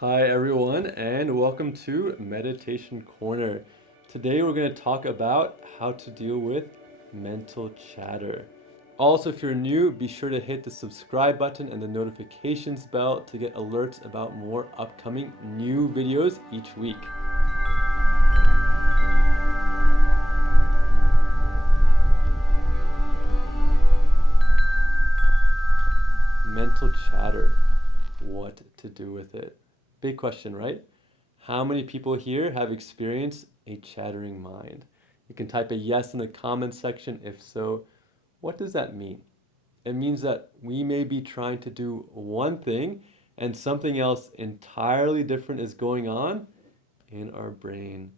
Hi, everyone, and welcome to Meditation Corner. Today, we're going to talk about how to deal with mental chatter. Also, if you're new, be sure to hit the subscribe button and the notifications bell to get alerts about more upcoming new videos each week. Mental chatter. What to do with it? Big question, right? How many people here have experienced a chattering mind? You can type a yes in the comment section. If so, what does that mean? It means that we may be trying to do one thing and something else entirely different is going on in our brain.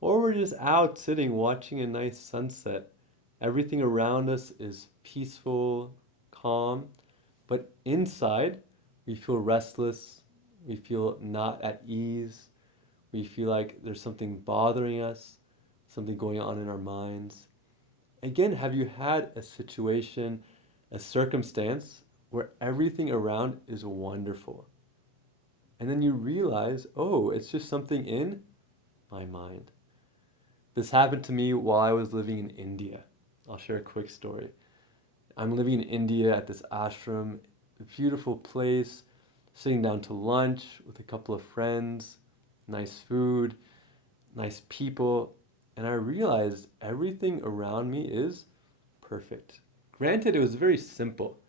Or we're just out sitting watching a nice sunset. Everything around us is peaceful, calm, but inside we feel restless, we feel not at ease, we feel like there's something bothering us, something going on in our minds. Again, have you had a situation, a circumstance where everything around is wonderful? And then you realize, oh, it's just something in my mind. This happened to me while I was living in India. I'll share a quick story. I'm living in India at this ashram, a beautiful place, sitting down to lunch with a couple of friends, nice food, nice people, and I realized everything around me is perfect. Granted, it was very simple.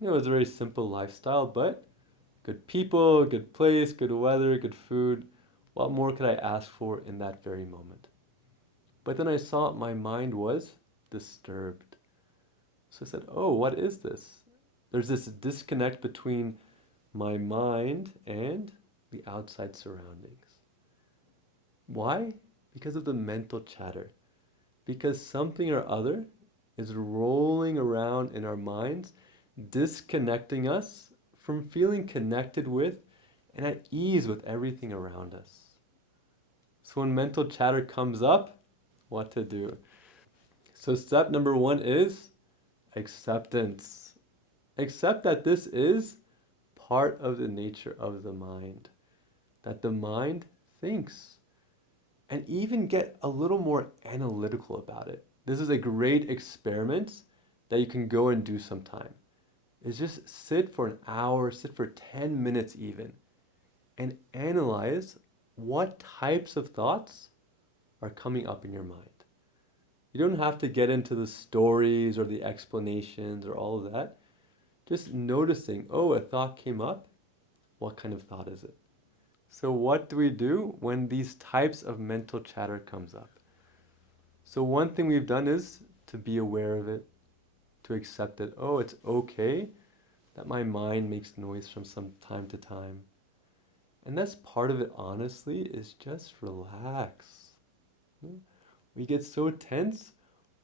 It was a very simple lifestyle, but good people, good place, good weather, good food. What more could I ask for in that very moment? But then I saw my mind was disturbed. So I said, oh, what is this? There's this disconnect between my mind and the outside surroundings. Why? Because of the mental chatter. Because something or other is rolling around in our minds, disconnecting us from feeling connected with and at ease with everything around us. So when mental chatter comes up, what to do? So step number one is acceptance. Accept that this is part of the nature of the mind, that the mind thinks, and even get a little more analytical about it. This is a great experiment that you can go and do sometime. Is just sit for an hour, sit for 10 minutes even, and analyze what types of thoughts are coming up in your mind. You don't have to get into the stories or the explanations or all of that. Just noticing, oh, a thought came up. What kind of thought is it? So what do we do when these types of mental chatter comes up? So one thing we've done is to be aware of it, to accept it. Oh, it's okay that my mind makes noise from some time to time. And that's part of it, honestly, is just relax. We get so tense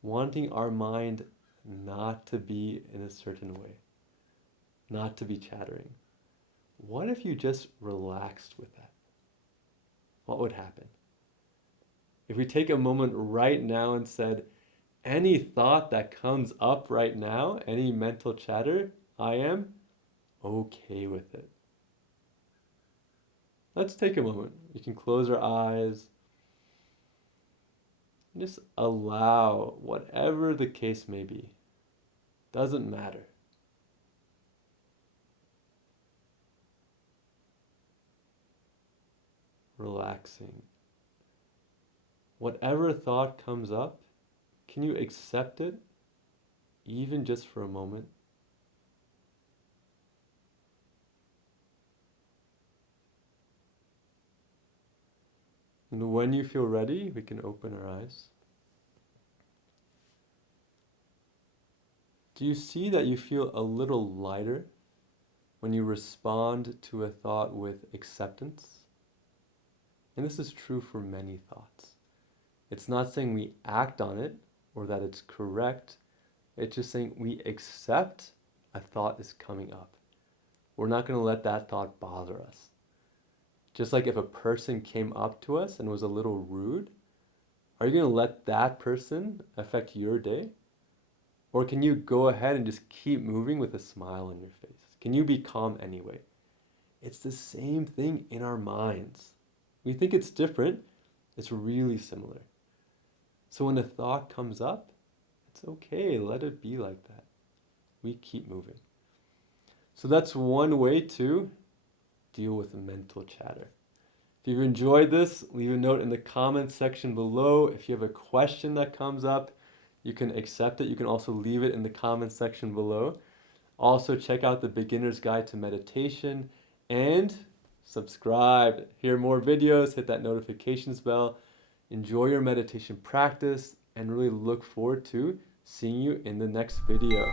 wanting our mind not to be in a certain way, not to be chattering. What if you just relaxed with that? What would happen? If we take a moment right now and said, any thought that comes up right now, any mental chatter, I am okay with it. Let's take a moment. We can close our eyes and just allow whatever the case may be. Doesn't matter. Relaxing. Whatever thought comes up, can you accept it even just for a moment? And when you feel ready, we can open our eyes. Do you see that you feel a little lighter when you respond to a thought with acceptance? And this is true for many thoughts. It's not saying we act on it or that it's correct. It's just saying we accept a thought is coming up. We're not going to let that thought bother us. Just like if a person came up to us and was a little rude, are you going to let that person affect your day? Or can you go ahead and just keep moving with a smile on your face? Can you be calm anyway? It's the same thing in our minds. We think it's different, it's really similar. So when a thought comes up, it's okay, let it be like that. We keep moving. So that's one way to deal with mental chatter. If you've enjoyed this, leave a note in the comments section below. If you have a question that comes up, you can accept it. You can also leave it in the comments section below. Also, check out the Beginner's Guide to Meditation and subscribe. Hear more videos, hit that notifications bell. Enjoy your meditation practice and really look forward to seeing you in the next video.